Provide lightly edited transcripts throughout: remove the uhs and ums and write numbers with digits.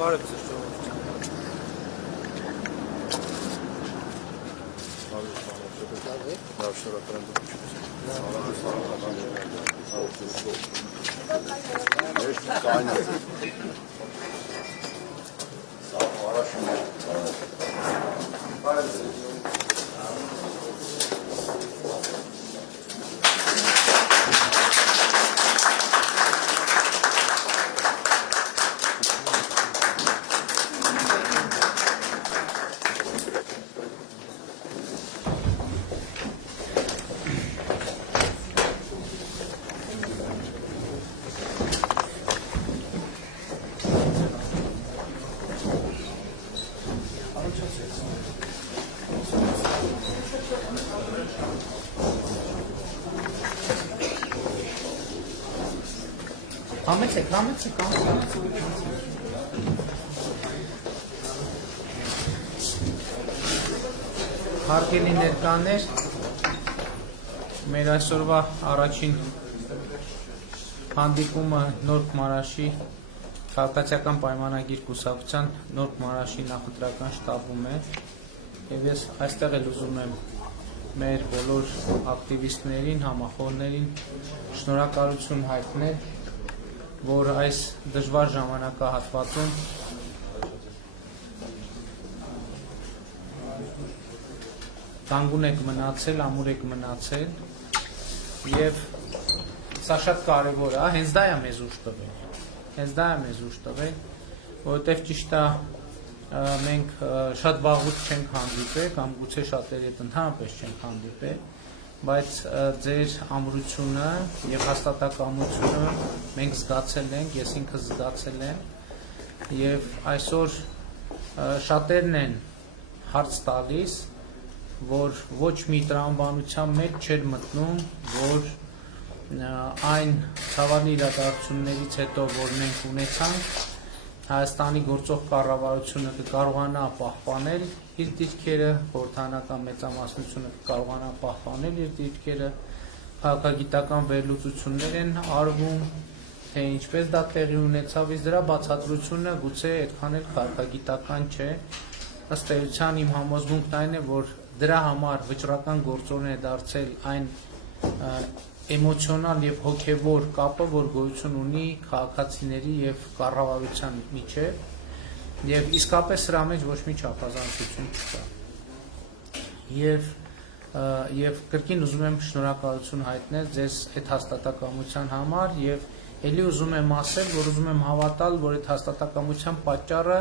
Բարև ձեզ ժողովուրդ։ Համեցեք, Հարգելի ներկաներ, մեր այսօրվա առաջին հանդիպումը Նորք Մարաշի քաղաքացիական պայմանագիր կուսակցության Նորք Մարաշի նախընտրական շտաբում է եւ ես այստեղ էլ ուզում եմ մեր բոլոր ակտիվիստներին, համախոհներին շնորհակալություն հայտնել, որ այս դժվար ժամանակահատվածում կանգուն եք մնացել, ամուր եք մնացել եւ սա շատ կարեւոր է, հենց դա է մեզ ուժ տվել, որովհետեւ ճիշտ է մենք շատ վաղուց չենք հանդիպել կամ գուցե շատերի հետ ընդհանրապես չենք հանդիպել, բայց ձեր ամրությունը եւ հաստատակամությունը մենք զգացել ենք, ես ինքս զգացել եմ եւ այսօր շատերն են հարց տալիս, որ ոչ մի տրամաբանության մեջ չէր մտնում, որ այն ցավալի իրադարձություններից հետո, որ մենք ունեցանք, Հայաստանի գործող կառավարությունը կկարողանա պահպանել իր դիրքերը, խորհրդանական մեծամասնությունը կկարողանա պահպանել իր դիրքերը, քաղաքագիտական վերլուծություններ են արվում, թե ինչպես դա տեղի ունեցավ, իսկ դրա բացատրությունը գուցե այդքան էլ քաղաքագիտական չէ, ըստ էության իմ համոզմունքն այն է, որ դրա համար վճռական գործոն է դարձել այն էմոցիոնալ եւ հոգեվոր կապը, որ գոյություն ունի քաղաքացիների եւ կառավարության միջեւ եւ իսկապես սրա մեջ ոչ մի չափազանցություն չկա։ Եվ կրկին ուզում եմ շնորհակալություն հայտնել ձեզ այդ հաստատակամության համար եւ ելի ուզում եմ ասել, որ ուզում եմ հավատալ, որ այդ հաստատակամության պատճառը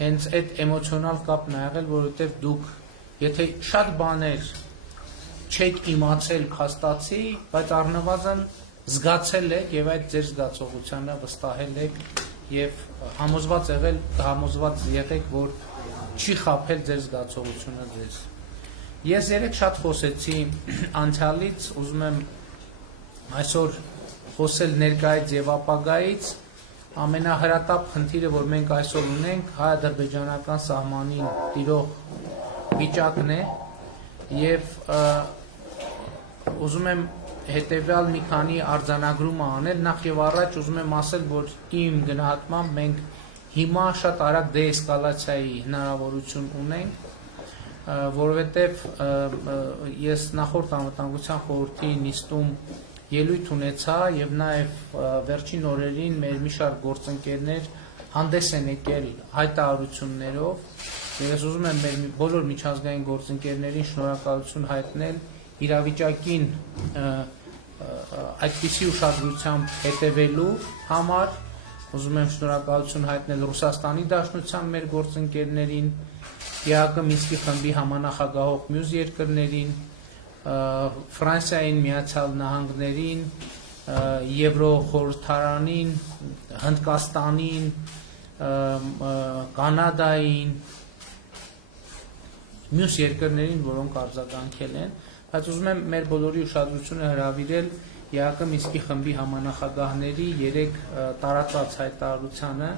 հենց այդ էմոցիոնալ կապն է եղել, որովհետեւ դուք եթե շատ բաներ չեք իմացել փաստացի, բայց առնվազն զգացել եք եւ այդ ձեր զգացողությանը վստահել եք եւ համոզված եղեք, որ չի խաբել ձեր զգացողությունը ձեզ։ Ես երեք շատ խոսեցի անցյալից, ուզում եմ այսօր խոսել ներկայից եւ ապագայից, ամենահրատապ խնդիրը, որ մենք այսօր ունենք, հայ-ադրբեջանական սահմանին տիրող վիճակն է եւ ուզում եմ հետեւյալ մի քանի արձանագրում անել, նախ եւ առաջ ուզում եմ ասել, որ իմ գնահատմամբ մենք հիմա շատ արագ դեէսկալացիայի հնարավորություն ունենք, որովհետեւ ես նախորդ անվտանգության խորհրդի նիստում ելույթ ունեցա եւ նաեւ վերջին օրերին մեր մի շարք գործընկերներ հանդես են եկել հայտարարություններով եւ ես ուզում եմ մեր բոլոր միջազգային գործընկերներին շնորհակալություն հայտնել իրավիճակին այդպիսի ուշադրությամբ հետևելու համար, ուզում եմ շնորհակալություն հայտնել Ռուսաստանի Դաշնության մեր գործընկերներին, ԵԱՀԿ Մինսկի խմբի համանախագահող մյուս երկրներին, Ֆրանսիային, Միացյալ Նահանգներին, Եվրոխորհրդարանին, Հնդկաստանին, Կանադային, մյուս երկրներին, որոնք արձագանքել են, բայց ուզում եմ մեր բոլորի ուշադրությունը հրավիրել ԵԱՀԿ Մինսկի խմբի համանախագահների 3 տարածած հայտարարությանը,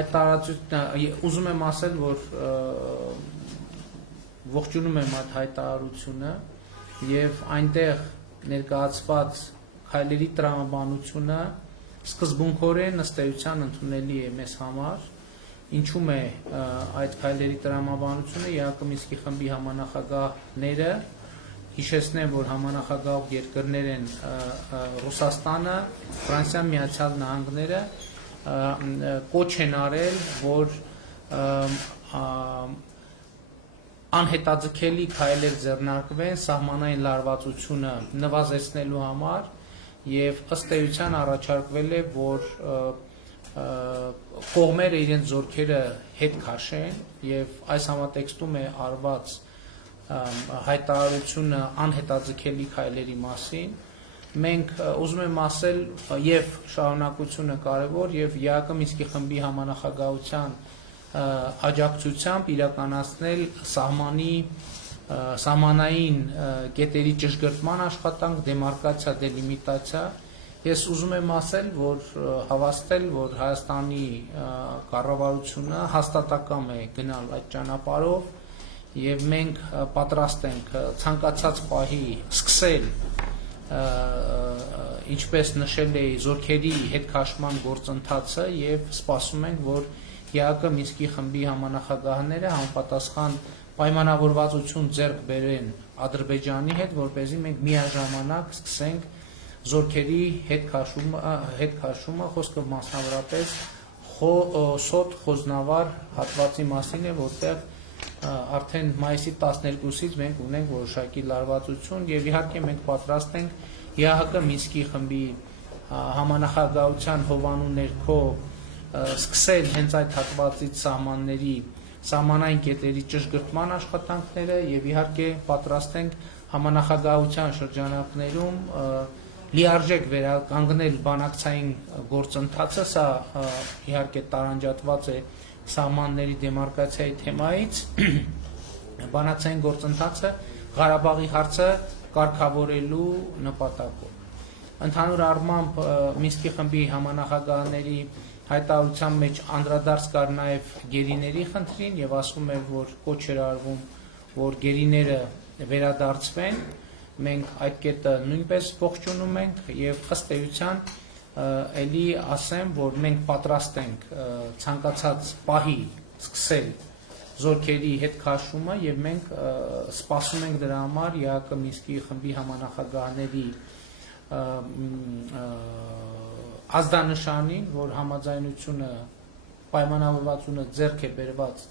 այդ տարածությունը ուզում եմ ասել, որ ողջունում եմ այդ հայտարարությունը եւ այնտեղ ներկայացված քայլերի տրամաբանությունը սկզբունքորեն ըստ էության ընդունելի է մեզ համար ինչու՞մ է այդ քայլերի տրամաբանությունը ԵԱԿ Մինսկի խմբի համանախագահները հիշեցնեմ, որ համանախագահող երկրներ են Ռուսաստանը, Ֆրանսիան, Միացյալ Նահանգները կոչ են արել, որ անհետաձգելի քայլեր ձեռնարկվեն սահմանային լարվածությունը նվազեցնելու համար եւ ըստ էության առաջարկվել է, որ կողմերը իրենց զորքերը հետ քաշեն եւ այս համատեքստում է արված հայտարարությունը անհետաձգելի քայլերի մասին մենք ուզում եմ ասել եւ շարունակությունը կարեւոր եւ ԵԱԿ Մինսկի խմբի համանախագահության աջակցությամբ իրականացնել սահմանային կետերի ճշգրտման աշխատանք, դեմարկացիա, դելիմիտացիա։ Ես ուզում եմ ասել, որ հավաստել, որ Հայաստանի կառավարությունը հաստատակամ է գնալ այդ ճանապարհով եւ մենք պատրաստ ենք ցանկացած պահի սկսել ինչպես նշել էի զորքերի հետ քաշման գործընթացը եւ սպասում ենք, որ ԵԱԿ Մինսկի խմբի համանախագահները համապատասխան պայմանավորվածություն ձեռք բերեն Ադրբեջանի հետ, որպեսզի մենք միաժամանակ սկսենք զորքերի հետ քաշումը, խոսքը մասնավորապես Սոտ Խոզնավար հատվածի մասին է, որտեղ արդեն մայիսի 12-ից մենք ունենք որոշակի լարվածություն եւ իհարկե մենք պատրաստ ենք ԵԱՀԿ Մինսկի խմբի համանախագահության հովանու ներքո սկսել հենց այդ հատվածից սահմանային կետերի ճշգրտման աշխատանքները եւ իհարկե պատրաստ ենք համանախագահության շրջանակներում լիարժեք վերականգնել բանակցային գործընթացը, սա իհարկե տարանջատված է սահմանների դեմարկացիայի թեմայից, բանակցային գործընթացը Ղարաբաղի հարցը կարգավորելու նպատակով։ Ընդհանուր առմամբ Մինսկի խմբի համանախագահների հայտարարության մեջ անդրադարձ կար նաև գերիների խնդրին եւ ասում էր, որ կոչ էր արվում, որ գերիները վերադարձվեն, մենք այդ կետը նույնպես ողջունում ենք եւ ըստ էության ելի ասեմ, որ մենք պատրաստ ենք ցանկացած պահի սկսել զորքերի հետ քաշումը եւ մենք սպասում ենք դրա համար ԵԱԿ Մինսկի խմբի համանախագահների ազդանշանին, որ համաձայնությունը պայմանավորվածությունը ձեռք է բերված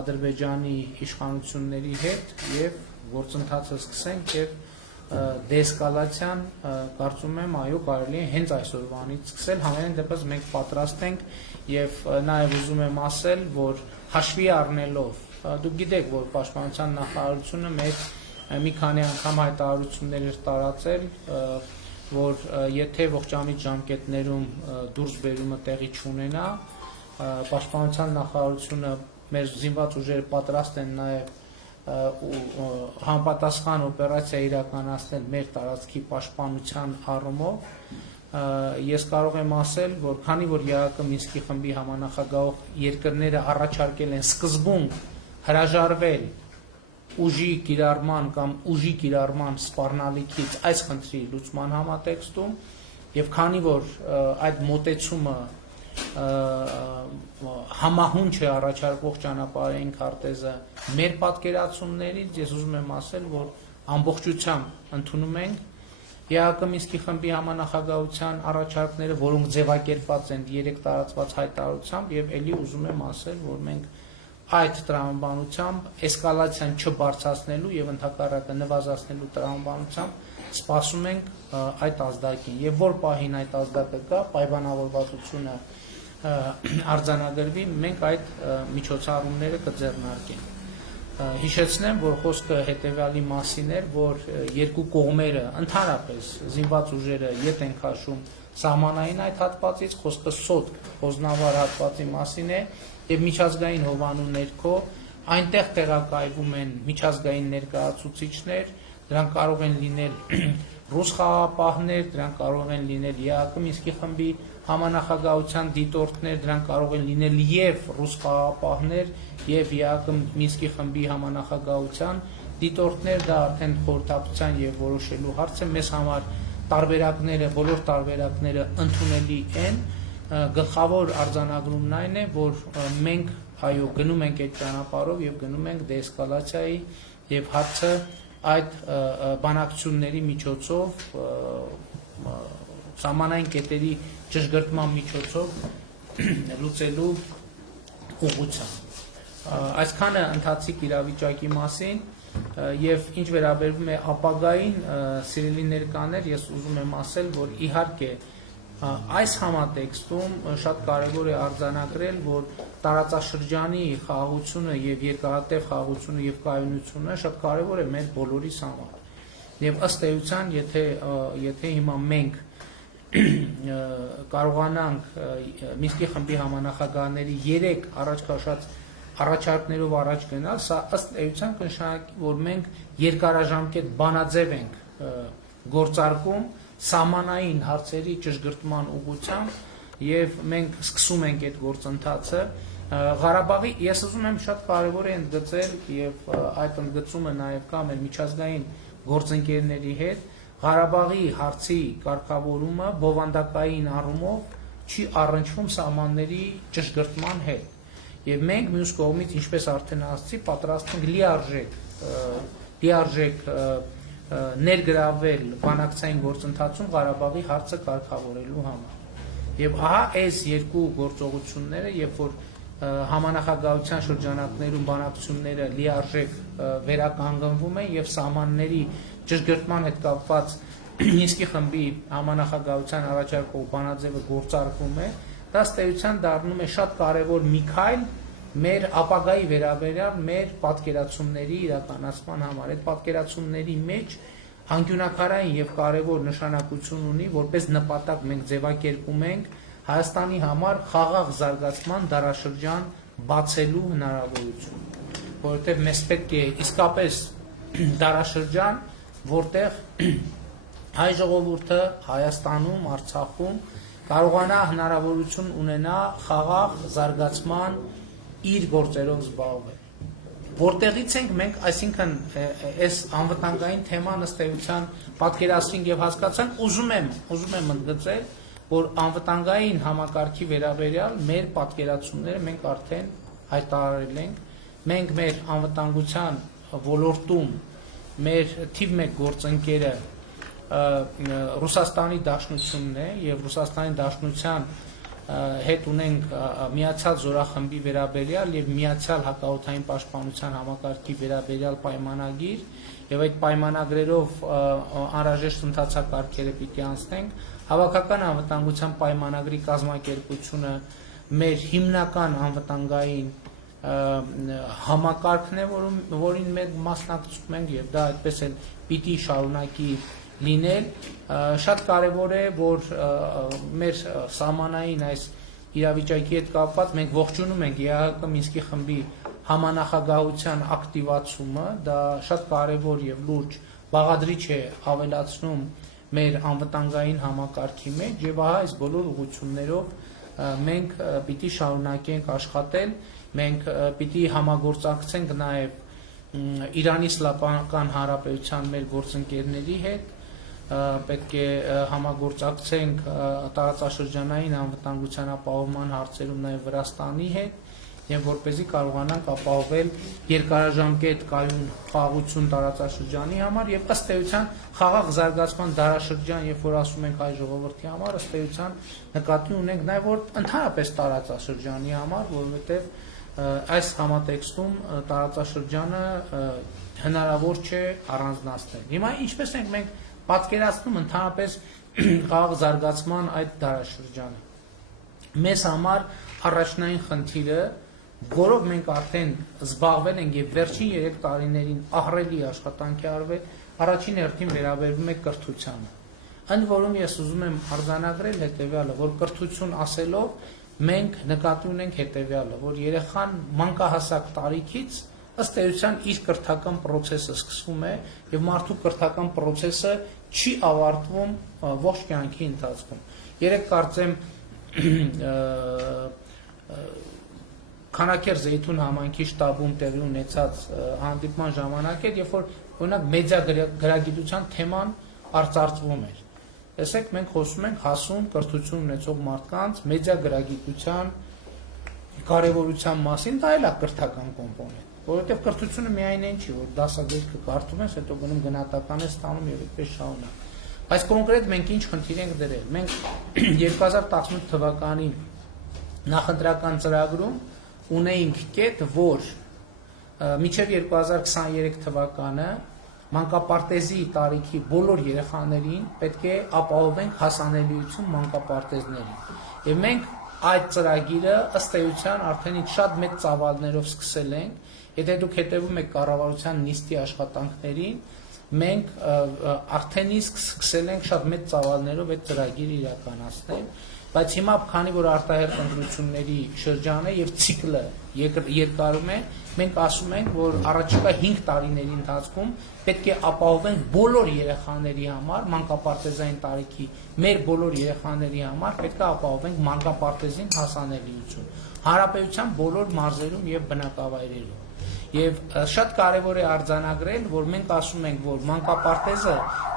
Ադրբեջանի իշխանությունների հետ եւ գործընթացը սկսենք եւ դեսկալացիան կարծում եմ այո կարելի է հենց այսօրվանից սկսել, համենայն դեպս մենք պատրաստ ենք եւ նաեւ ուզում եմ ասել, որ հաշվի առնելով դուք գիտեք, որ Պաշտպանության նախարարությունը մեր մի քանի անգամ հայտարարություններ էր տարածել, որ եթե ողջամիտ ժամկետներում դուրս բերումը տեղի չունենա, Պաշտպանության նախարարությունը մեր զինված ուժերը պատրաստ են նաեւ համապատասխան օպերացիա իրականացնել մեր տարածքի պաշտպանության առումով, ես կարող եմ ասել, որ քանի որ ԵԱԿ Մինսկի խմբի համանախագահող երկրները առաջարկել են սկզբում հրաժարվել ուժի կիրառման կամ ուժի կիրառման սպառնալիքից այս խնդրի լուծման համատեքստում եւ քանի որ այդ մոտեցումը համահունչ է առաջարկվող ճանապարհային քարտեզը մեր պատկերացումներից, ես ուզում եմ ասել, որ ամբողջությամբ ընդունում ենք ԵԱԿ Մինսկի խմբի համանախագահության առաջարկները, որոնք ձևակերպված են 3 տարածված հայտարարությամբ եւ ելի ուզում եմ ասել, որ մենք այդ տրամաբանությամբ էսկալացիան չբարձրացնելու եւ ընդհակառակը նվազեցնելու տրամաբանությամբ սպասում ենք այդ ազդակին եւ որ պահին այդ ազդակը կա, պայմանավորվածությունը արձանագրվի, մենք այդ միջոցառումները կձեռնարկենք։ Հիշեցնեմ, որ խոսքը հետեւյալի մասին էր, որ երկու կողմերը ընդհանրապես զինված ուժերը ետ են քաշում սահմանային այդ հատվածից, խոսքը Սոտ Խոզնավար հատվածի մասին է եւ միջազգային հովանու ներքո այնտեղ տեղակայվում են միջազգային ներկայացուցիչներ, դրանք կարող են լինել ռուս խաղաղապահներ, դրանք կարող են լինել ԵԱԿ Մինսկի խմբի համանախագահության դիտորդներ, դրանք կարող են լինել եւ ռուս խաղաղապահներ եւ ԵԱԿ Մինսկի խմբի համանախագահության դիտորդներ, դա արդեն խորհրդակցության եւ որոշելու հարց է, մեզ համար տարբերակները, բոլոր տարբերակները ընդունելի են գլխավոր արձանագրումն այն է, որ մենք այո գնում ենք այդ ճանապարհով եւ գնում ենք դեսկալացիայի եւ հարցը այդ բանակցությունների միջոցով սահմանային կետերի ճշգրտման միջոցով լուծելու ուղղությամբ այսքանը ընթացիկ իրավիճակի մասին եւ ինչ վերաբերվում է ապագային սիրելի ներկաներ ես ուզում եմ ասել որ իհարկե այս համատեքստում շատ կարևոր է արձանագրել որ տարածաշրջանի խաղաղությունը եւ երկարատև խաղաղությունը եւ կայունությունը շատ կարևոր է մեր բոլորիս համար եւ ըստ էության եթե հիմա մենք կարողանանք Մինսկի խմբի համանախագահների 3 առաջ քաշած առաջարկներով առաջ գնալ, սա ըստ էության կնշանակի, որ մենք երկարաժամկետ բանաձև ենք գործարկում սահմանային հարցերի ճշգրտման ուղղությամբ եւ մենք սկսում ենք այդ գործընթացը Ղարաբաղի ես ուզում եմ շատ կարևոր է ընդգծել եւ այդ ընդգծումը նաեւ կա մեր միջազգային գործընկերների հետ Ղարաբաղի հարցի կարգավորումը բովանդակային առումով չի առնչվում սահմանների ճշգրտման հետ եւ մենք մյուս կողմից ինչպես արդեն ասացի պատրաստ ենք լիարժեք ներգրավել բանակցային գործընթացում Ղարաբաղի հարցը կարգավորելու համար եւ ահա այս երկու գործողությունները երբ որ համանախագահության շրջանակներում բանակցությունները լիարժեք վերականգնվում են եւ սահմանների ճշգրտման հետ կապված Մինսկի խմբի համանախագահության առաջարկող բանաձևը գործարկվում է դա ստեյության դառնում է շատ կարևոր մի քայլ մեր ապագայի վերաբերյալ մեր պատկերացումների իրականացման համար այդ պատկերացումների մեջ անկյունակարային եւ կարևոր նշանակություն ունի որպես նպատակ մենք ձևակերպում ենք Հայաստանի համար խաղաղ զարգացման դարաշրջան բացելու հնարավորություն որովհետեւ մեզ պետք է իսկապես դարաշրջան որտեղ հայ ժողովուրդը Հայաստանում Արցախում կարողանա հնարավորություն ունենա խաղաղ զարգացման իր գործերով զբաղվել որտեղից ենք մենք այսինքն այս անվտանգային թեման ըստ էության պատկերացրինք եւ հասկացանք ուզում եմ ընդգծել որ անվտանգային համակարգի վերաբերյալ մեր պատկերացումները մենք արդեն հայտարարել ենք մենք մեր անվտանգության ոլորտում մեր թիվ 1 գործընկերը Ռուսաստանի Դաշնությունն է եւ Ռուսաստանի Դաշնության հետ ունենք միացյալ զորախմբի վերաբերյալ եւ միացյալ հակաօդային պաշտպանության համակարգի վերաբերյալ պայմանագիր եւ այդ պայմանագրերով անհրաժեշտ ընթացակարգերը պիտի անցնենք հավաքական անվտանգության պայմանագրի կազմակերպությունը մեր հիմնական անվտանգային համակարգն է որին մենք մասնակցում ենք եւ դա այդպես էլ պիտի շարունակի լինել շատ կարևոր է որ մեր սահմանային այս իրավիճակի հետ կապված մենք ողջունում ենք ԵԱՀԿ Մինսկի խմբի համանախագահության ակտիվացումը դա շատ կարևոր եւ լուրջ բաղադրիչ է ավելացնում մեր անվտանգային համակարգի մեջ եւ ահա այս բոլոր ուղղություններով մենք պիտի շարունակենք աշխատել մենք պիտի համագործակցենք նաեւ Իրանի Իսլամական Հանրապետության մեր գործընկերների հետ պետք է համագործակցենք տարածաշրջանային անվտանգության ապահովման հարցերում նաև Վրաստանի հետ եւ որպեսզի կարողանանք ապահովել երկարաժամկետ կայուն խաղաղություն տարածաշրջանի համար եւ ըստ էության խաղաղ զարգացման դարաշրջան երբ որ ասում ենք հայ ժողովրդի համար ըստ էության նկատի ունենք նաև որ ընդհանրապես տարածաշրջանի համար որովհետեւ այս համատեքստում տարածաշրջանը հնարավոր չէ առանձնացնել հիմա ինչպես ենք մենք պատկերացնում ընդհանրապես խաղաղ զարգացման այդ դարաշրջանը մեզ համար առաջնային խնդիրը որով մենք արդեն զբաղվել ենք եւ վերջին 3 տարիներին ահռելի աշխատանք է արվել առաջին հերթին վերաբերվում է կրթությանը ընդ որում ես ուզում եմ արձանագրել հետեւյալը որ կրթություն ասելով մենք նկատի ունենք հետեւյալը որ երեխան մանկահասակ տարիքից ըստ էության իր կրթական process-ը սկսվում է եւ մարդու կրթական process-ը չի ավարտվում ողջ կյանքի ընթացքում երեք կարծեմ Քանաքեր Զեյթուն համայնքի շտաբում տեղի ունեցած հանդիպման ժամանակ էր երբ որ օրինակ մեդիա գրագիտության թեման արծարծվում էր տեսեք մենք խոսում ենք հասուն կրթություն ունեցող մարդկանց մեդիա գրագիտության կարևորության մասին, դա էլ է կրթական կոմպոնենտ, որովհետև կրթությունը միայն այն չի, որ դասագրքը կարդում ես, հետո գնում գնահատական ես ստանում եւ այդպես շարունակ։ Բայց կոնկրետ մենք ինչ խնդիր ենք դրել։ Մենք 2018 թվականին նախընտրական ծրագրում ունեինք կետ, որ մինչև 2023 թվականը մանկապարտեզի տարիքի բոլոր երեխաներին պետք է ապահովենք հասանելիություն մանկապարտեզներին։ Եվ մենք այդ ծրագիրը ըստ էության արդեն շատ մեծ ծավալներով սկսել ենք, եթե դուք հետևում եք կառավարության նիստի աշխատանքներին, մենք արդեն իսկ սկսել ենք շատ մեծ ծավալներով այդ ծրագիրը իրականացնել, բայց հիմա քանի որ արտահերթ ընտրությունների շրջան է եւ ցիկլը երկարում է, մենք ասում ենք, որ առաջիկա 5 տարիների ընթացքում պետք է ապահովենք բոլոր երեխաների համար մանկապարտեզային տարիքի մեր բոլոր երեխաների համար պետք է ապահովենք մանկապարտեզին հասանելիություն հանրապետության բոլոր մարզերում եւ բնակավայրերում։ Եվ շատ կարևոր է արձանագրել, որ մենք ասում ենք, որ մանկապարտեզը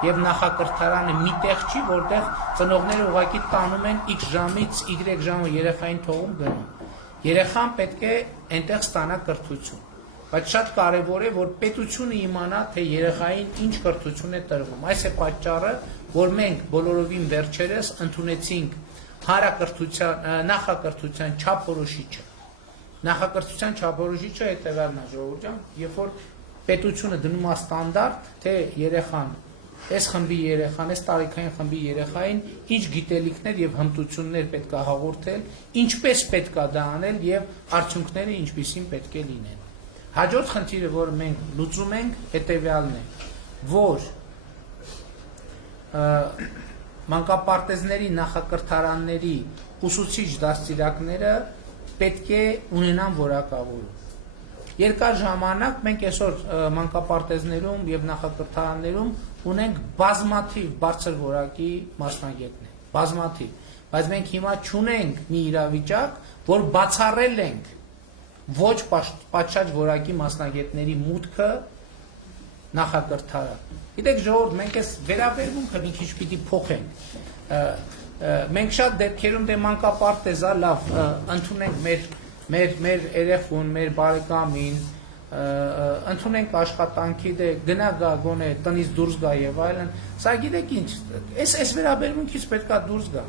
եւ նախակրթարանը մի տեղ չի, որտեղ ծնողները ուղղակի տանում են X ժամից Y ժամը երեխային թողում գնում։ Երեխան պետք է այնտեղ ստանա կրթություն։ Բայց շատ կարևոր է, որ պետությունը իմանա, թե երեխային ինչ կրթություն է տրվում։ Այս է պատճառը, որ մենք բոլորովին վերջերս ընդունեցինք նախակրթության չափորոշիչը։ Նախակրթության չափորոշիչը հետևյալն է, ժողովուրդ ջան, երբ որ պետությունը դնում է ստանդարտ, թե երեխան, այս խմբի երեխան, այս տարիքային խմբի երեխային ինչ գիտելիքներ եւ հմտություններ պետք է հաղորդել, ինչպես պետք է դա անել եւ արդյունքները ինչպիսին պետք է լինեն։ Հաջորդ խնդիրը, որը մենք լուծում ենք, հետևյալն է, որ մանկապարտեզների նախակրթարանների ուսուցիչ դաստիարակները պետք է ունենան որակավորում։ Երկար ժամանակ մենք այսօր մանկապարտեզներում եւ նախակրթարաններում ունենք բազմաթիվ բարձր որակի մասնագետներ, բազմաթիվ, բայց մենք հիմա չունենք մի իրավիճակ, որ բացառել ենք ոչ պատշաճ որակի մասնագետների մուտքը նախակրթարան։ Գիտեք ժողովուրդ, մենք այս վերաբերմունքը մի քիչ պիտի փոխենք։ Մենք շատ դեպքերում դե մանկապարտեզա լավ ընդունենք մեր երեխուն, մեր բարեկամին, ընդունենք աշխատանքի, դե գնա գա գոնե տնից դուրս գա եւ այլն։ Սա գիտեք ինչ, այս վերաբերմունքից պետքա դուրս գա,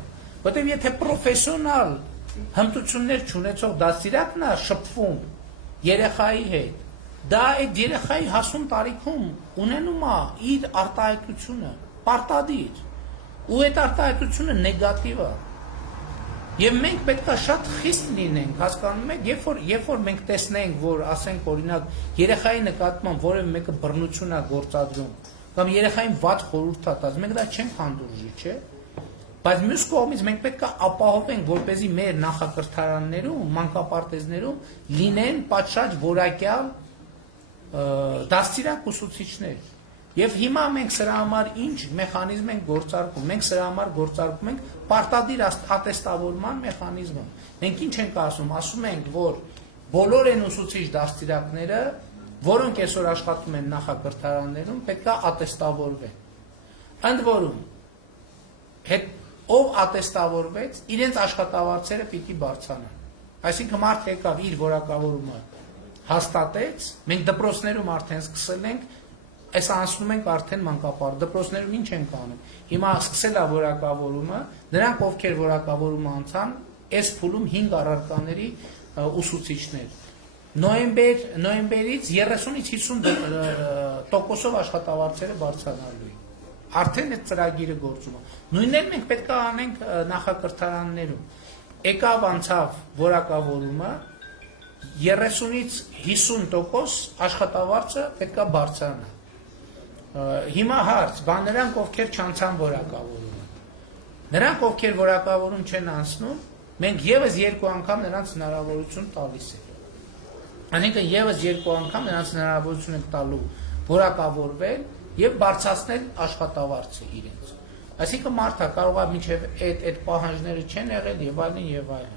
որտեղ եթե պրոֆեսիոնալ հմտություններ չունեցող դաստիարակն է շփվում երեխայի հետ, դա այդ երեխայի հասուն տարիքում ունենում է իր արտահայտությունը, պարտադիր, ու այդ արտահայտությունը նեգատիվ է։ Եվ մենք պետք է շատ խիստ լինենք, հասկանում եք, երբ որ մենք տեսնենք, որ ասենք օրինակ երեխայի նկատմամբ որևէ մեկը բռնություն է գործադրում, կամ երեխային վատ խորհուրդ է տալիս, մենք դա չենք հանդուրժի, չէ՞։ Բայց մյուս կողմից մենք պետք է ապահովենք, որպեսզի մեր նախակրթարաններում, մանկապարտեզներում լինեն պատշաճ որակյալ դաստիարակ ուսուցիչներ։ Եվ հիմա մենք սրա համար ինչ մեխանիզմ ենք գործարկում։ Մենք սրա համար գործարկում ենք պարտադիր ատեստավորման մեխանիզմը։ Մենք ինչ ենք ասում։ Ասում ենք, որ բոլոր այն ուսուցիչ դաստիարակները, որոնք այսօր աշխատում են նախակրթարաններում, պետք է ատեստավորվեն։ Ընդ որում, ով ատեստավորվեց, իրենց աշխատավարձերը պիտի բարձրանան։ Այսինքն մարդ եկավ իր որակավորումը հաստատեց, մենք դպրոցներում արդեն սկսել ենք, այս անցնում ենք արդեն մանկապարտեզ, դպրոցներում ինչ ենք անում։ Հիմա սկսել է որակավորումը, նրանք ովքեր որակավորումը անցան, այս փուլում 5 առարկաների ուսուցիչներ։ Նոյեմբերից 30-ից 50% աշխատավարձերը բարձրանալու են։ Արդեն այդ ծրագիրը գործում է։ Նույնն էլ մենք պետք է անենք նախակրթարաններում։ Եկավ անցավ որակավորումը, 30-ից 50% աշխատավարձը պետք է բարձրանա։ Հիմա հարց, բան նրանք ովքեր չանցան որակավորումը։ Նրանք ովքեր որակավորում չեն անցնում, մենք եւս 2 անգամ նրանց հնարավորություն տալիս ենք։ Անիկը եւս 2 անգամ նրանց հնարավորություն ենք տալու որակավորվել եւ բարձրացնել աշխատավարձը իրենց։ Այսինքն մարդը կարող է մինչեւ այդ պահանջները չեն եղել եւ այլն եւ այլն։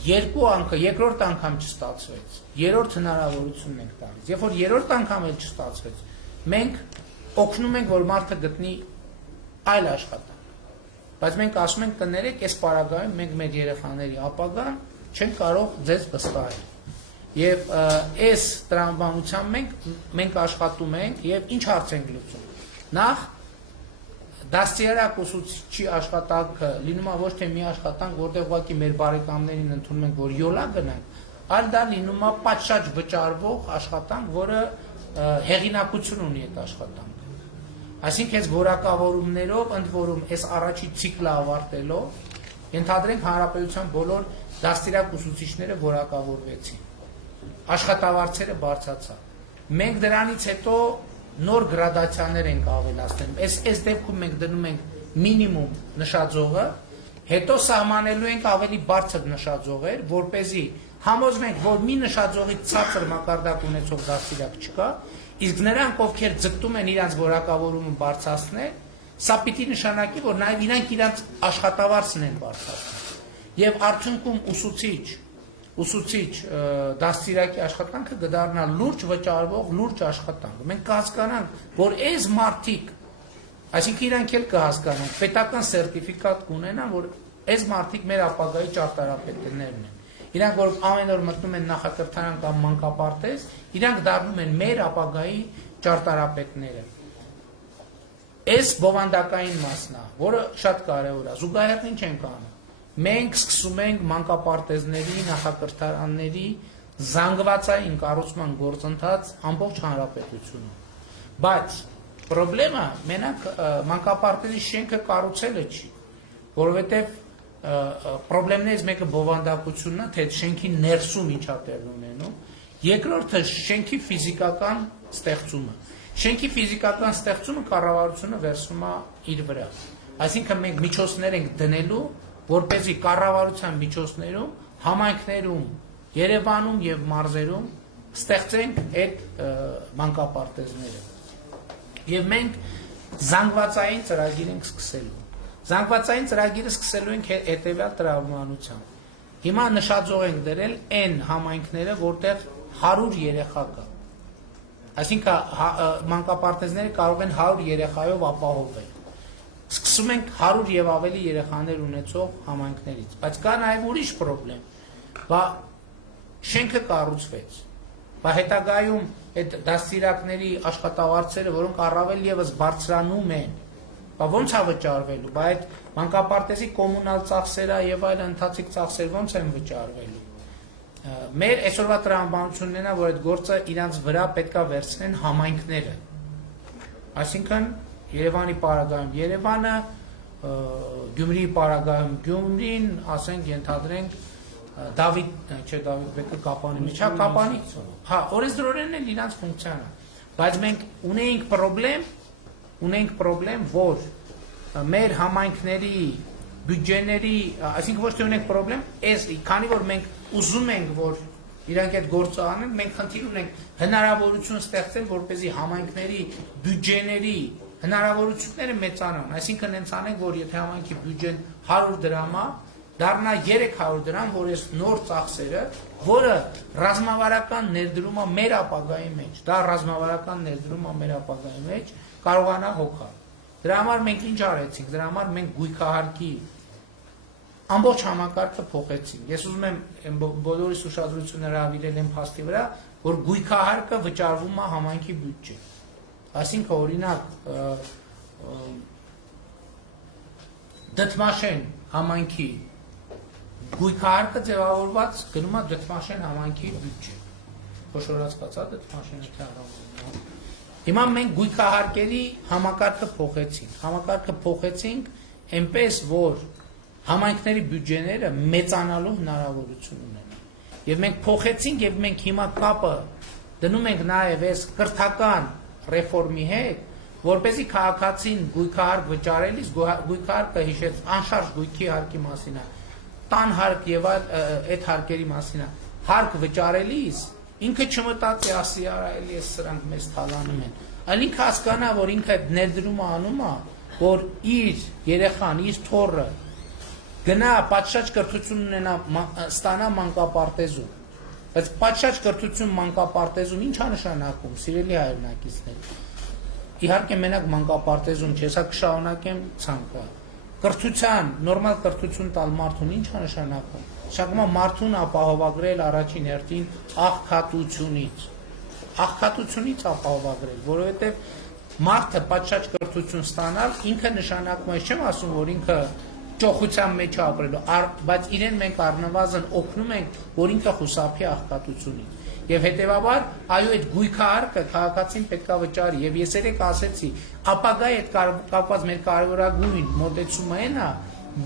2 անգամ, երկրորդ անգամ չստացվեց, երրորդ հնարավորությունն ենք տալիս։ Երբ որ երրորդ անգամ էլ չստացվեց, մենք օգնում ենք, որ մարդը գտնի այլ աշխատանք։ Բայց մենք ասում ենք կներեք, այս պարագայում մենք մեր երեխաների ապագան չենք կարող ձեզ վստահել։ Եվ այս տրամաբանությամբ մենք աշխատում ենք եւ ինչ հարց ենք լուծում։ Նախ դաստիարակ ուսուցիչի աշխատանքը լինում է ոչ թե մի աշխատանք, որտեղ ուղղակի մեր բարեկամներին ընդունում ենք, որ յոլա գնանք, այլ դա լինում է պատշաճ վճարվող աշխատանք, որը հեղինակություն ունի այդ աշխատանքը։ Այսինքն այս որակավորումներով, ընդ որում այս առաջի ցիկլը ավարտելով, ենթադրենք հանրապետության բոլոր դաստիարակ ուսուցիչները որակավորվեցին։ Աշխատավարձերը բարձրացան։ Մենք դրանից հետո նոր գրադացիաներ ենք ավելացնում։ Այս դեպքում մենք դնում ենք մինիմում նշաձողը, հետո սահմանելու ենք ավելի բարձր նշաձողեր, որպեսզի համոզվենք, որ մի նշաձողից ցածր մակարդակ ունեցող դաստիարակ չկա, իսկ նրանք, ովքեր ձգտում են իրենց որակավորումը բարձրացնել, սա պիտի նշանակի, որ նաև իրանք իրենց աշխատավարձն են բարձրացնում։ Եվ արդյունքում ուսուցիչ դաստիարակի աշխատանքը կդառնա լուրջ վճարվող, լուրջ աշխատանք։ Մենք կհասկանանք, որ այս մարդիկ, այսինքն իրանք էլ կհասկանան, պետական սերտիֆիկատ կունենան, որ այս մարդիկ մեր ապագայի ճարտարապետներն են։ Իրանք, որ ամեն օր մտնում են նախակրթարան կամ մանկապարտեզ, իրանք դառնում են մեր ապագայի ճարտարապետները։ Այս բովանդակային մասն է, որը շատ կարևոր է։ Զուգահեռ ինչ ենք անում։ Մենք սկսում ենք մանկապարտեզների, նախակրթարանների զանգվածային կառուցման գործընթաց ամբողջ հանրապետությունում։ Բայց խնդրեմը մենակ մանկապարտեզի շենքը կառուցելը չի, որովհետև խնդրեմներից մեկը բովանդակությունն է, թե շենքի ներսում ինչա տեղ ունենում, երկրորդը շենքի ֆիզիկական ստեղծումը։ Շենքի ֆիզիկական ստեղծումը կառավարությունը վերցնում է իր վրա։ Այսինքն մենք միջոցներ ենք դնելու, որպեսզի կառավարության միջոցներում, համայնքներում, Երևանում եւ մարզերում ստեղծենք այդ մանկապարտեզները։ Եվ մենք զանգվածային ծրագիր ենք սկսելու։ Զանգվածային ծրագիրը սկսելու ենք հետեւյալ տրամաբանությամբ։ Հիմա նշաձող ենք դրել այն համայնքները, որտեղ 100 երեխա կա։ Այսինքն մանկապարտեզները կարող են 100 երեխայով ապահովել։ Սկսում ենք 100 եւ ավելի երեխաներ ունեցող համայնքներից, բայց կա նաեւ ուրիշ խնդրեմ։ Բա շենքը կառուցվեց։ Բա հետագայում այդ դաստիարակների աշխատավարձերը, որոնք առավել եւս բարձրանում են, բա ո՞նց է վճարվելու։ Բա այդ մանկապարտեզի կոմունալ ծախսերը եւ այլ ընթացիկ ծախսեր ո՞նց են վճարվելու։ Մեր այսօրվա տրամաբանությունն է, որ այդ գործը իրանց վրա պետքա վերցնեն համայնքները։ Այսինքն Երևանի պարագայում Երևանը, Գյումրիի պարագայում Գյումրին, ասենք ենթադրենք Դավիթ Բեկը Կապանի, չէ՞ Կապանի։ Հա, օրենսդրորեն էլ իրանց ֆունկցիան է։ Բայց մենք ունենք խնդրեմ, որ մեր համայնքների բյուջեների, այսինքն ոչ թե ունենք խնդրեմ, քանի որ մենք ուզում ենք, որ իրանք այդ գործը անեն, մենք խնդիր ունենք հնարավորություն ստեղծել, որպեսզի համայնքների բյուջեների հնարավորությունները մեծանան, այսինքն հենց անենք, որ եթե համայնքի բյուջեն 100 դրամ է, դառնա 300 դրամ, որ այս նոր ծախսերը, որը ռազմավարական ներդրում է մեր ապագայի մեջ, դա ռազմավարական ներդրում է մեր ապագայի մեջ, կարողանա հոգալ։ Դրա համար մենք ինչ արեցինք, դրա համար մենք գույքահարկի ամբողջ համակարգը փոխեցինք։ Ես ուզում եմ բոլորիս ուշադրությունը հրավիրել եմ փաստի վրա, որ գույքահարկը վճարվում է համայնքի բյուջե։ Այսինքն օրինակ Դդմաշեն համայնքի գույքահարկը ձևավորված գնում է Դդմաշեն համայնքի բյուջե։ Խոշորած կացա Դդմաշենը թարավորվում։ Հիմա մենք գույքահարկերի համակարգը փոխեցինք այնպես, որ համայնքների բյուջեները մեծանալու հնարավորություն ունեն։ Եվ մենք փոխեցինք եւ մենք հիմա կապը դնում ենք նաեւ այս կրթական ռեֆորմի հետ, որպեսզի քաղաքացին գույքահարկ վճարելիս գույքահարկը հիշեց անշարժ գույքի հարկի մասին է, տան հարկ եւ այդ հարկերի մասին է, հարկ վճարելիս ինքը չմտածի ասի արա էլի էս սրանք մեզ թալանում են, այլ ինքը հասկանա, որ ինքը այդ ներդրումը անում է, որ իր երեխան, իր թոռը գնա պատշաճ կրթություն ունենա ստանա մանկապարտեզում, բայց պատշաճ կրթություն մանկապարտեզում ի՞նչ է նշանակում, սիրելի հայրենակիցներ։ իհարկե մենակ մանկապարտեզում չէ, սա կշարունակեմ ցանկը։ Կրթության, նորմալ կրթություն տալ մարդուն ի՞նչ է նշանակում։ Նշանակում է մարդուն ապահովագրել առաջին հերթին աղքատությունից։ Աղքատությունից ապահովագրել, որովհետև մարդը պատշաճ կրթություն ստանալ ինքը նշանակում է, չեմ ասում, որ ինքը ճոխության մեջ է ապրելու, բայց իրեն մենք առնվազն օգնում ենք, որ ինքը խուսափի աղքատությունից։ Եվ հետևաբար, այո, այդ գույքահարկը քաղաքացին պետք է վճարի, եւ ես երեք ասեցի, ապագայի հետ կապված մեր կարևորագույն մոտեցումը այն է,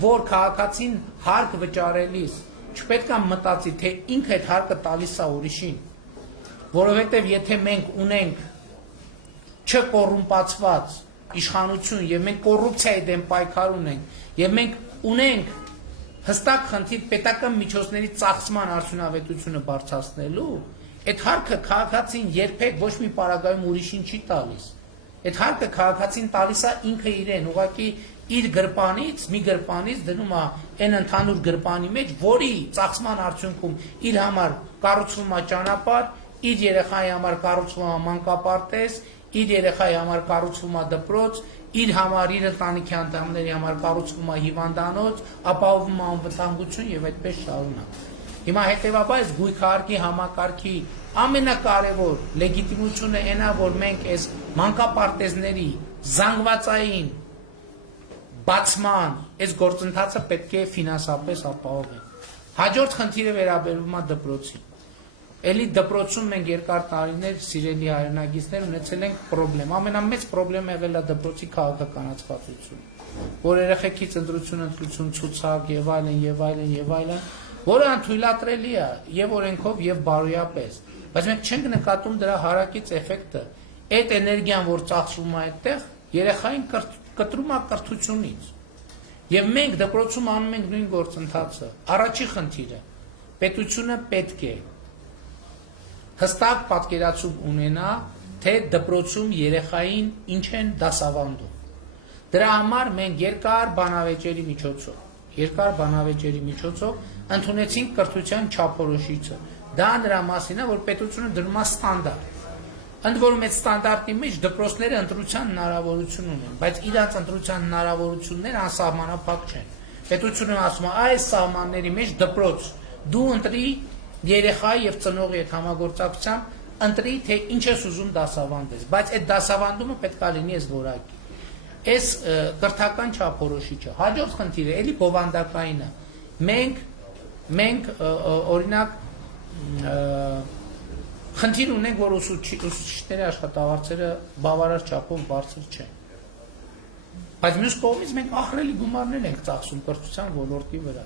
որ քաղաքացին հարկ վճարելիս չպետք է մտածի, թե ինքը այդ հարկը տալիս է ուրիշին, որովհետեւ եթե մենք ունենք չկոռումպացված իշխանություն եւ մենք կոռուպցիայի դեմ պայքար ունենք եւ մենք ունենք հստակ խնդիր պետական միջոցների ծախսման արդյունավետությունը բարձրացնելու, այդ հարկը քաղաքացին երբեք ոչ մի պարագայում ուրիշին չի տալիս։ Այդ հարկը քաղաքացին տալիս է ինքը իրեն, ուղղակի իր գրպանից, մի գրպանից դնում է այն ընդհանուր գրպանի մեջ, որի ծախսման արդյունքում իր համար կառուցվում է ճանապարհ, իր երեխայի համար կառուցվում է մանկապարտեզ, իր երեխայի համար կառուցվում է դպրոց, իր համար, իր ընտանիքի անդամների համար կառուցվում է հիվանդանոց, ապահովում է անվտանգություն եւ այդպես շարունակ։ Հիմա հետեւաբար այս գույքահարկի համակարգի ամենակարևոր լեգիտիմությունը այն է, որ մենք այս մանկապարտեզների զանգվածային բացման այս գործընթացը պետք է ֆինանսապես ապահովենք։ Հաջորդ խնդիրը վերաբերում է դպրոցին։ Էլի դպրոցում մենք երկար տարիներ սիրելի հայրենագիտներ ունեցել ենք խնդրեմ։ Ամենամեծ խնդրեմ եղել է դպրոցի քաղաքականացվածությունը, որ երեխեքից ընտրություն, ցուցակ եւ այլն, որը անթույլատրելի է եւ օրենքով եւ բարոյապես, բայց մենք չենք նկատում դրա հարակից էֆեկտը։ Այդ էներգիան, որ ծախսվում է այդտեղ, երեխային կտրում է կրթությունից։ Եվ մենք դպրոցում անում ենք նույն գործընթացը։ Առաջի խնդիրը պետությունը պետք է հստակ պատկերացում ունենա, թե դպրոցում երեխային ինչ են դասավանդում։ Դրա համար մենք երկար բանավեճերի միջոցով ընդունեցինք կրթության չափորոշիչը։ Դա նրա մասին է, որ պետությունը դնում է ստանդարտ։ Ընդ որում այդ ստանդարտի մեջ դպրոցները ընտրության հնարավորություն ունեն, բայց իրանց ընտրության հնարավորությունները անսահմանափակ չեն։ Պետությունը ասում է, այս սահմանների մեջ դպրոց դու ընտրի երեխա եւ ծնողի հետ համագործակցությամբ ընտրի, թե ինչ ես ուզում դասավանդես, բայց այդ դասավանդումը պետք է լինի այս որակի։ Այս կրթական չափորոշիչը։ Հաջորդ խնդիրը էլի բովանդակային է։ Մենք օրինակ խնդիր ունենք, որ ուսուցիչների աշխատավարձերը բավարար չափով բարձր չեն։ Բայց մյուս կողմից մենք ահռելի գումարներ ենք ծախսում կրթության ոլորտի վրա։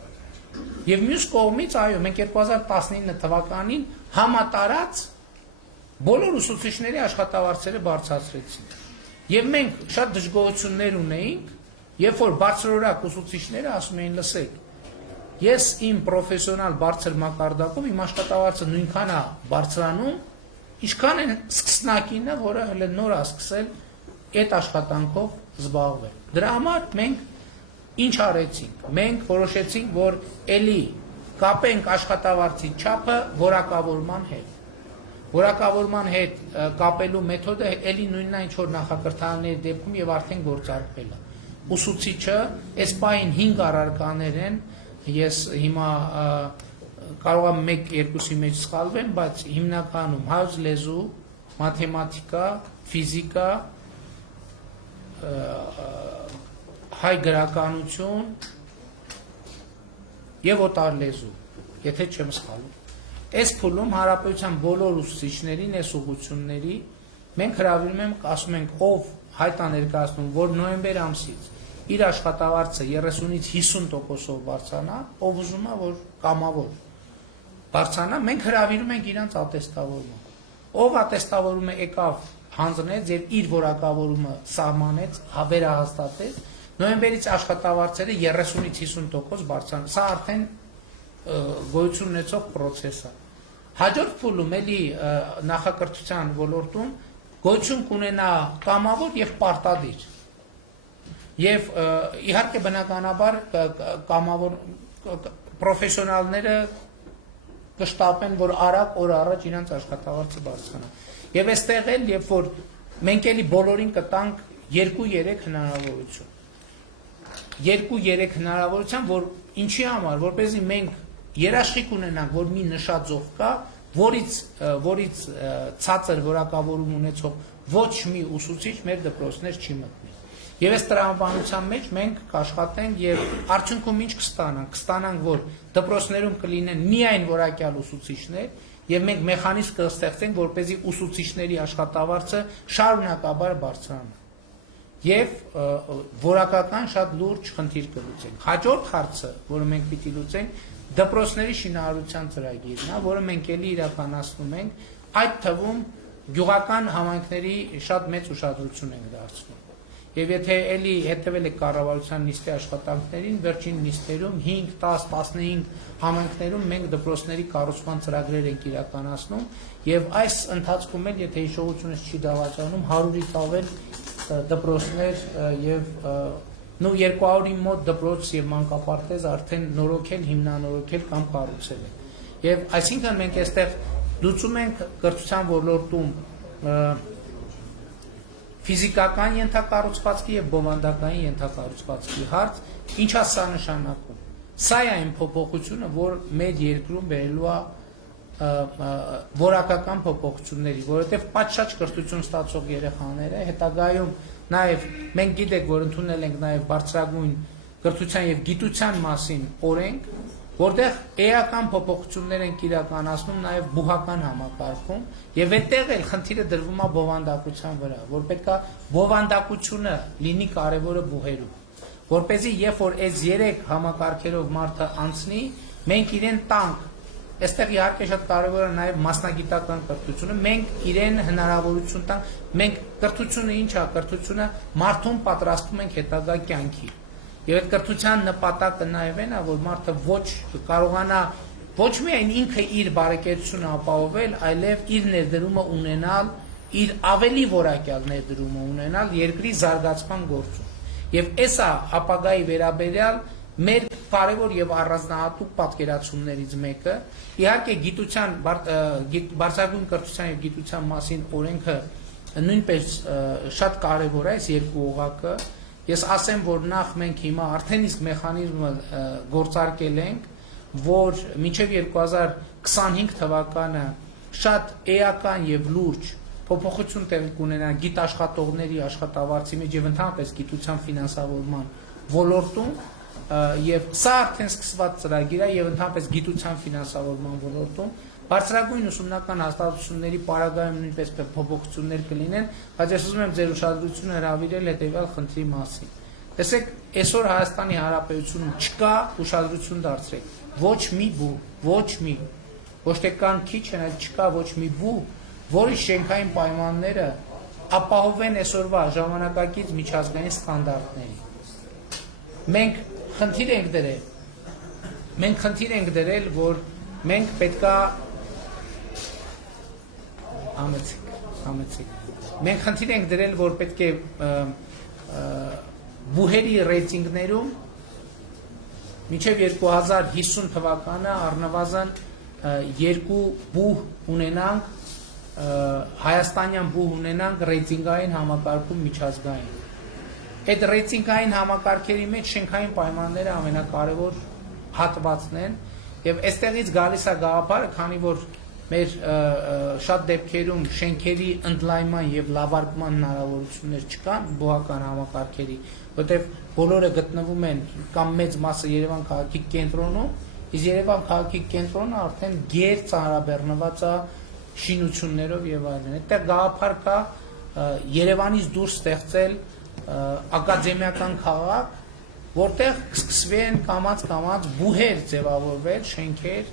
Եվ մյուս կողմից, այո, մենք 2019 թվականին համատարած բոլոր ուսուցիչների աշխատավարձերը բարձրացրեցինք։ Եվ մենք շատ դժգոհություններ ունեինք, երբ որ բարձրորակ ուսուցիչները ասում էին, լսեք, ես իմ պրոֆեսիոնալ բարձր մակարդակով իմ աշխատավարձը նույնքան է բարձրանում, ինչքան են սկսնակինը, որը հենց նոր է սկսել այդ աշխատանքով զբաղվել։ Դրա համար մենք ինչ արեցինք։ Մենք որոշեցինք, որ էլի կապենք աշխատավարձի չափը որակավորման հետ։ Որակավորման հետ կապելու մեթոդը էլի նույնն է, ինչ որ նախակրթարների դեպքում եւ արդեն գործարկվել է։ Ուսուցիչը այս պահին 5 առարկաներ են, ես հիմա կարող եմ 1-2-ի մեջ սխալվեմ, բայց հիմնականում հայոց լեզու, մաթեմատիկա, ֆիզիկա, հայ գրականություն եւ օտար լեզու, եթե չեմ սխալվում։ Այս փուլում հանրապետության բոլոր ուսուցիչներին, այս ուղղությունների մենք հրավիրում ենք, ասում ենք, ով հայտ է ներկայացնում, որ նոյեմբեր ամսից իր աշխատավարձը 30-ից 50%-ով բարձրանա, ով ուզում է, որ կամավոր բարձրանա, մենք հրավիրում ենք իրանց ատեստավորումը։ Ով ատեստավորումը եկավ հանձնեց եւ իր որակավորումը սահմանեց, վերահաստատեց, նոյեմբերից աշխատավարձերը 30-ից 50% բարձրանում։ Սա արդեն գոյություն ունեցող process է։ Հաջորդ փուլում էլի նախակրթության ոլորտում գոյություն կունենա կամավոր եւ պարտադիր։ Եվ իհարկե բնականաբար կամավոր պրոֆեսիոնալները կշտապեն, որ արագ օր առաջ իրենց աշխատավարձը բարձրանա։ Եվ այստեղ էլ երբ որ մենք էլի բոլորին կտանք 2-3 հնարավորություն։ 2-3 հնարավորության, որ ինչի համար, որպեսզի մենք երաշխիք ունենանք, որ մի նշածող կա, որից ցածր որակավորում ունեցող ոչ մի ուսուցիչ մեր դպրոցներ չի մտնի։ Եվ այս տրամաբանության մեջ մենք կաշխատենք եւ արդյունքում ինչ կստանանք, որ դպրոցներում կլինեն միայն որակյալ ուսուցիչներ եւ մենք մեխանիզմ կստեղծենք, որպեսզի ուսուցիչների աշխատավարձը շարունակաբար բարձրանա։ Եվ որակական շատ լուրջ խնդիր կլուծենք։ Հաջորդ հարցը, որը մենք պիտի լուծենք, դպրոցների շինարարության ծրագիրն է, որը մենք էլի իրականացնում ենք, այդ թվում գյուղական համայնքների շատ մեծ ուշադրություն ենք դարձնում։ Եվ եթե էլի հետևել եք կառավարության նիստի աշխատանքներին, վերջին նիստերում 5, 10, 15 համայնքներում մենք դպրոցների կառուցման ծրագրեր ենք իրականացնում եւ այս ընթացքում էլ եթե հիշողությունս չի դավաճանում 100-ից ավել դպրոցներ եւ 200-ի մոտ դպրոց եւ մանկապարտեզ արդեն նորոգել, հիմնանորոգել կամ կառուցել են։ Եվ այսինքն մենք այստեղ լուծում ենք կրթության ոլորտում ֆիզիկական ենթակառուցվածքի եւ բովանդակային ենթակառուցվածքի հարց, ինչա սա նշանակում։ Սա է այն փոփոխությունը, որ մեր երկրում բերելու է որակական փոփոխությունների, որովհետեւ պատշաճ կրթություն ստացող երեխաները հետագայում նաեւ մենք գիտենք, որ ընդունել ենք նաեւ բարձրագույն կրթության եւ գիտության մասին օրենք, որտեղ էական փոփոխություններ են իրականացնում նաև բուհական համակարգում եւ այդտեղ էլ խնդիրը դրվում է բովանդակության վրա, որ պետքա բովանդակությունը լինի կարևորը բուհերում, որպեսզի երբ որ այս 3 համակարգերով մարդը անցնի, մենք իրեն տանք, այստեղ իհարկե շատ կարևոր է նաև մասնագիտական կրթությունը, մենք իրեն հնարավորություն տանք, մենք կրթությունը ինչ է, կրթությունը մարդուն պատրաստում ենք հետագա կյանքի։ Եվ այդ կրթության նպատակը նաև այն է, որ մարդը ոչ կարողանա ոչ միայն ինքը իր բարեկեցությունը ապահովել, այլև իր ներդրումը ունենալ, իր ավելի որակյալ ներդրումը ունենալ երկրի զարգացման գործում։ Եվ էսա ապագայի վերաբերյալ մեր կարևոր եւ առանձնահատուկ պատկերացումներից մեկը, իհարկե գիտության բարձրագույն կրթության եւ գիտության մասին օրենքը նույնպես շատ կարևոր է այս երկու օղակը։ Ես ասեմ, որ նախ մենք հիմա արդեն իսկ մեխանիզմը գործարկել ենք, որ մինչև 2025 թվականը շատ էական եւ լուրջ փոփոխություն տեղի կունենա գիտաշխատողների աշխատավարձի մեջ եւ ընդհանրապես գիտության ֆինանսավորման ոլորտում եւ սա արդեն սկսված ծրագիր է եւ ընդհանրապես գիտության ֆինանսավորման ոլորտում բարձրագույն ուսումնական հաստատությունների պարագայում նույնպես փոփոխություններ կլինեն, բայց ես ուզում եմ ձեր ուշադրությունը հրավիրել հետեւյալ խնդրի մասին։ Տեսեք, այսօր Հայաստանի Հանրապետությունում չկա ուշադրություն դարձրեք ոչ մի բու, ոչ թե կան քիչ են, այլ չկա ոչ մի բու, որի շենքային պայմանները ապահովեն այսօրվա ժամանակակից միջազգային ստանդարտների։ Մենք խնդիր ենք դրել, որ մենք պետքա Մենք խնդիր ենք դրել, որ պետք է բուհերի ռեյտինգներում մինչև 2050 թվականը առնվազն 2 բուհ ունենանք, հայաստանյան բուհ ունենանք ռեյտինգային համակարգում միջազգային։ Այդ ռեյտինգային համակարգերի մեջ շենքային պայմանները ամենակարևոր հատվածն են եւ այստեղից գալիս է գաղափարը, քանի որ մեր շատ դեպքերում շենքերի ընդլայնման եւ լավարկման հնարավորություններ չկան բուհական համակարգերի, որտեղ բոլորը գտնվում են կամ մեծ մասը Երևան քաղաքի կենտրոնում, իսկ Երևան քաղաքի կենտրոնը արդեն գեր ծանրաբեռնված է շինություններով եւ այլն։ Այդտեղ գաղափար կա Երևանից դուրս ստեղծել ակադեմիական քաղաք, որտեղ կսկսվեն կամաց բուհեր ձևավորվել, շենքեր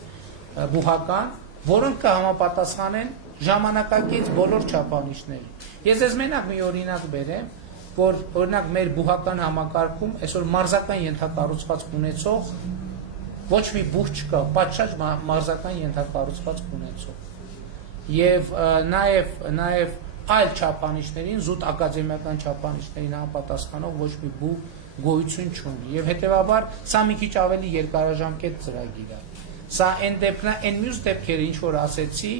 բուհական, որոնք կհամապատասխանեն ժամանակակից բոլոր չափանիշներին։ Ես ձեզ մենակ մի օրինակ բերեմ, որ օրինակ մեր բուհական համակարգում այսօր մարզական ենթակառուցվածք ունեցող ոչ մի բուհ չկա, պատշաճ մարզական ենթակառուցվածք ունեցող։ Եվ նաև այլ չափանիշներին, զուտ ակադեմիական չափանիշներին համապատասխանող ոչ մի բուհ գոյություն չունի։ Եվ հետևաբար սա մի քիչ ավելի երկարաժամկետ ծրագիր է։ Սա այն մյուս դեպքերը, ինչ որ ասեցի,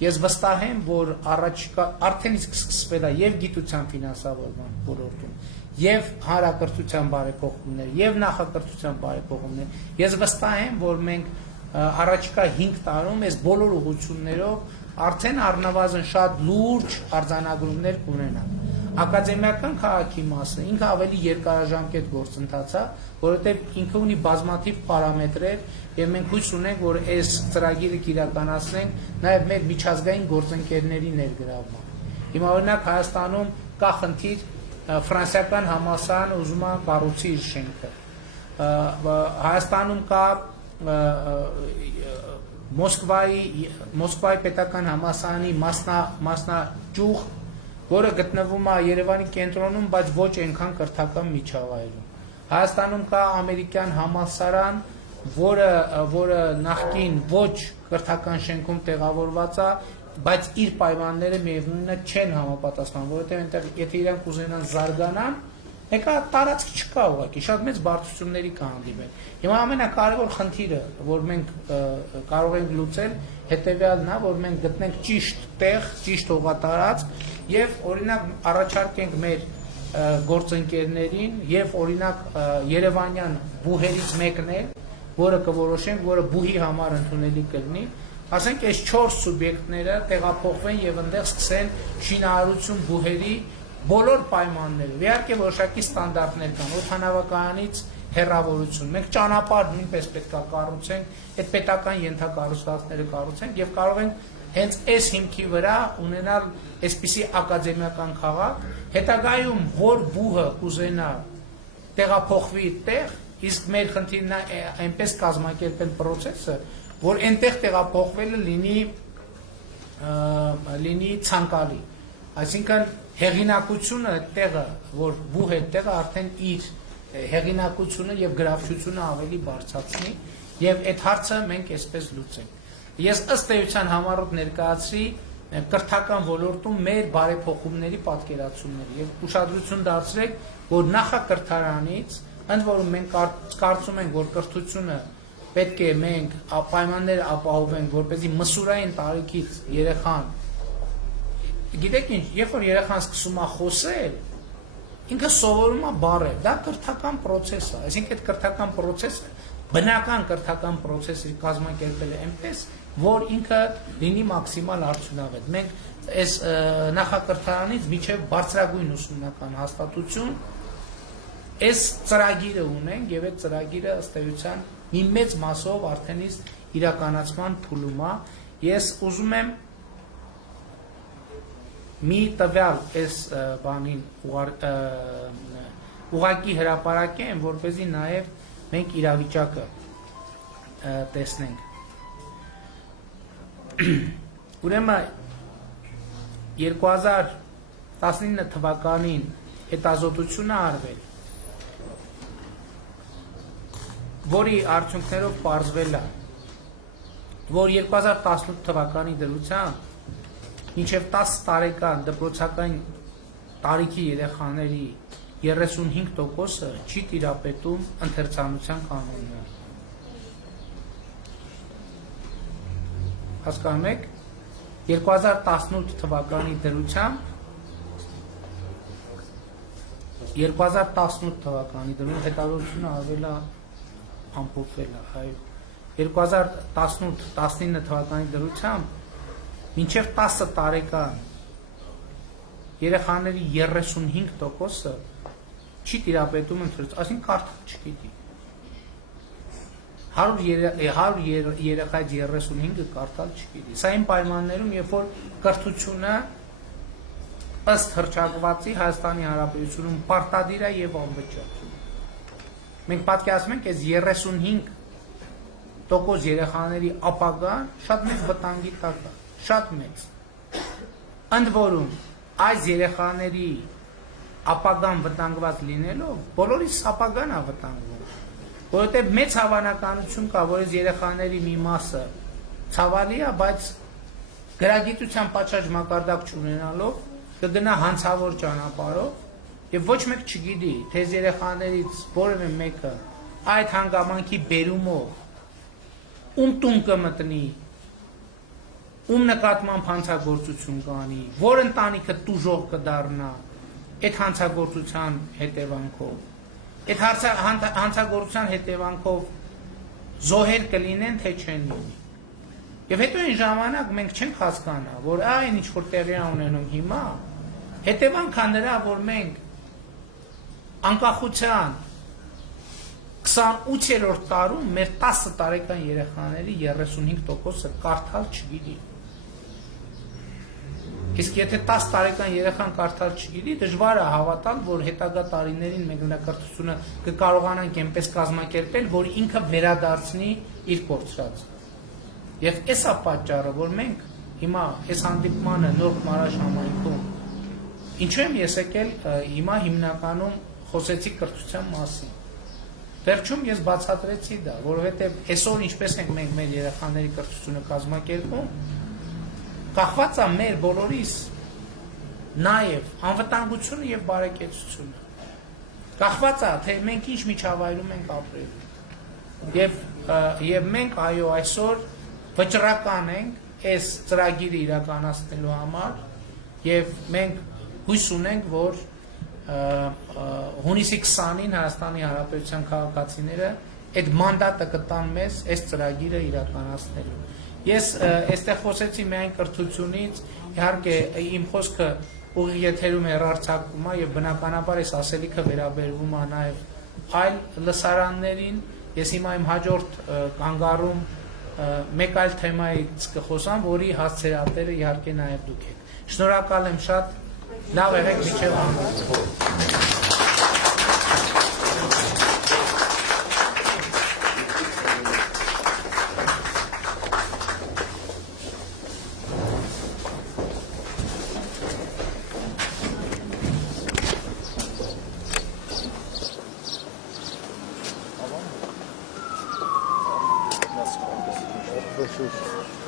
Ես վստահ եմ, որ առաջիկա արդեն իսկ սկսվել է եւ գիտության ֆինանսավորման ոլորտում, եւ հանրակրթության բարեփոխումներ, եւ նախակրթության բարեփոխումներ։ Ես վստահ եմ, որ մենք առաջիկա 5 տարում այս բոլոր ուղղություններով արդեն առնվազն շատ լուրջ արձանագրումներ կունենանք։ Ակադեմիական քաղաքի մասը ինքը ավելի երկարաժամկետ գործընթաց է, որովհետև ինքը ունի բազմաթիվ պարամետրեր եւ մենք հույս ունենք, որ այս ծրագիրը կիրականացնենք նաեւ մեր միջազգային գործընկերների ներգրավմամբ։ Հիմա օրինակ Հայաստանում կա խնդիր, ֆրանսիական համալսարանը ուզում է կառուցի իր շենքը։ Հայաստանում կա Մոսկվայի պետական համալսարանի մասնաճյուղ, որը գտնվում է Երևանի կենտրոնում, բայց ոչ այնքան կրթական միջավայրում։ Հայաստանում կա ամերիկյան համալսարան, որը նախկին ոչ կրթական շենքում տեղավորված է, բայց իր պայմանները միևնույնն է չեն համապատասխանում, որովհետև այնտեղ եթե իրանք ուզենան զարգանան, եկա տարածք չկա ուղղակի, շատ մեծ բարդությունների կհանդիպեն։ Հիմա ամենակարևոր խնդիրը, որ մենք կարող ենք լուծել, հետևյալն է, որ մենք գտնենք ճիշտ տեղ, ճիշտ հողատարածք եւ օրինակ առաջարկենք մեր գործընկերներին եւ օրինակ Երևանյան բուհերից մեկն է, որը կորոշենք, որը բուհի համար ընդունելի կլինի, ասենք այս 4 սուբյեկտները տեղափոխվեն եւ այնտեղ սկսեն շինարարություն բուհերի բոլոր պայմաններով։ Իհարկե որոշակի ստանդարտներ կան, օդանավակայանից հեռավորություն։ Մենք ճանապարհ նույնպես պետք է կառուցենք, այդ պետական ենթակառուցվածքները կառուցենք եւ կարող ենք հենց այս հիմքի վրա ունենալ այսպիսի ակադեմիական քաղաք, հետագայում որ բուհը կուզենա տեղափոխվի այդտեղ, իսկ մեր խնդիրն է այնպես կազմակերպել process-ը, որ այնտեղ տեղափոխվելը լինի ցանկալի։ Այսինքն հեղինակությունը այդտեղը, որ բուհը այդտեղը արդեն իր հեղինակությունը եւ գրավչությունը ավելի բարձրացնի եւ այդ հարցը մենք այսպես լուծենք։ Ես ըստ էության համառոտ ներկայացրի կրթական ոլորտում մեր բարեփոխումների պատկերացումները եւ ուշադրություն դարձրեք, որ նախակրթարանից ընդ որում մենք կարծում ենք, որ կրթությունը պետք է մենք պայմաններ ապահովենք, որպեսզի մսուրային տարիքից երեխան, գիտեք ինչ, երբ որ երեխան սկսում է խոսել, ինքը սովորում է բառեր, դա կրթական process է, այսինքն այդ կրթական process-ը բնական կրթական process-ը կազմակերպել է այնպես, որ ինքը լինի մաքսիմալ արդյունավետ։ Մենք այս նախակրթարանից մինչև բարձրագույն ուսումնական հաստատություն այս ծրագիրը ունենք եւ այդ ծրագիրը ըստ էության մի մեծ մասով արդեն իսկ իրականացման փուլում է։ Ես ուզում եմ մի տվյալ այս բանին ուղղակի հրապարակեմ, որպեսզի նաև մենք իրավիճակը տեսնենք։ Ուրեմն 2019 թվականին հետազոտությունը արվել, որի արդյունքներով պարզվել է, որ 2018 թվականի դրությամբ մինչև 10 տարեկան դպրոցական տարիքի երեխաների 35%-ը չի տիրապետում ընթերցանության կանոններին։ Հասկանում եք, 2018 թվականի դրությամբ 2018 թվականի դրությամբ հետազոտությունը արվել է ամփոփվել է, այո 2018-19 թվականի դրությամբ մինչև 10 տարեկան երեխաների 35%-ը չի տիրապետում ընթերցանության, այսինքն կարդալ չգիտի։ 100 երեխայից 35-ը կարդալ չգիտի։ Սա այն պայմաններում, երբ որ կրթությունը ըստ հռչակվածի Հայաստանի Հանրապետությունում պարտադիր է եւ անվճար։ Մենք պատկերացնում ենք, այս 35% երեխաների ապագան շատ մեծ վտանգի տակ է, շատ մեծ։ Ընդ որում, այս երեխաների ապագան վտանգված լինելով, բոլորիս ապագան է վտանգվում, որովհետև մեծ հավանականություն կա, որ այս երեխաների մի մասը ցավալի է, բայց գրագիտության պատշաճ մակարդակ չունենալով կգնա հանցավոր ճանապարհով եւ ոչ մեկ չգիտի, թե այս երեխաներից որևէ մեկը այդ հանգամանքի բերումով ում տուն կմտնի, ում նկատմամբ հանցագործություն կանի, որ ընտանիքը տուժող կդառնա այդ հանցագործության հետևանքով, այդ հանցագործության հետևանքով զոհեր կլինեն, թե չեն լինի։ Եվ հետո այն ժամանակ մենք չենք հասկանա, որ այն ինչ որ տեղի է ունենում հիմա, հետևանքն է նրա, որ մենք անկախության 28-րդ տարում մեր 10 տարեկան երեխաների 35%-ը կարդալ չգիտի։ Իսկ եթե 10 տարեկան երեխան կարդալ չգիտի, դժվար է հավատալ, որ հետագա տարիներին մենք նրա կրթությունը կկարողանանք այնպես կազմակերպել, որ ինքը վերադարձնի իր կորցրած։ Եվ այս է պատճառը, որ մենք հիմա այս հանդիպմանը Նոր Մարաշ համայնքում ինչու եմ ես եկել հիմա հիմնականում խոսեցի կրթության մասին։ Վերջում ես բացատրեցի դա, որովհետև այսօր ինչպես ենք մենք մեր երեխաների կրթությունը կազմակերպում, կախված է մեր բոլորիս նաև անվտանգությունը եւ բարեկեցությունը։ Կախված է, թե մենք ինչ միջավայրում ենք ապրել։ Եվ մենք այո այսօր վճռական ենք այս ծրագիրը իրականացնելու համար եւ մենք հույս ունենք, որ հունիսի 20-ին Հայաստանի Հանրապետության քաղաքացիները այդ մանդատը կտան մեզ այս ծրագիրը իրականացնելու։ Ես այստեղ խոսեցի միայն կրթությունից, իհարկե իմ խոսքը ուղիղ եթերում հեռարձակվում է եւ բնականաբար այս ասելիքը վերաբերվում է նաեւ այլ լսարաններին։ Ես հիմա իմ հաջորդ կանգառում մեկ այլ թեմայից կխոսամ, որի հասցեատերը իհարկե նաեւ դուք եք։ Շնորհակալ եմ շատ, լավ եղեք մինչեւ հանդիպում։ Nasıl?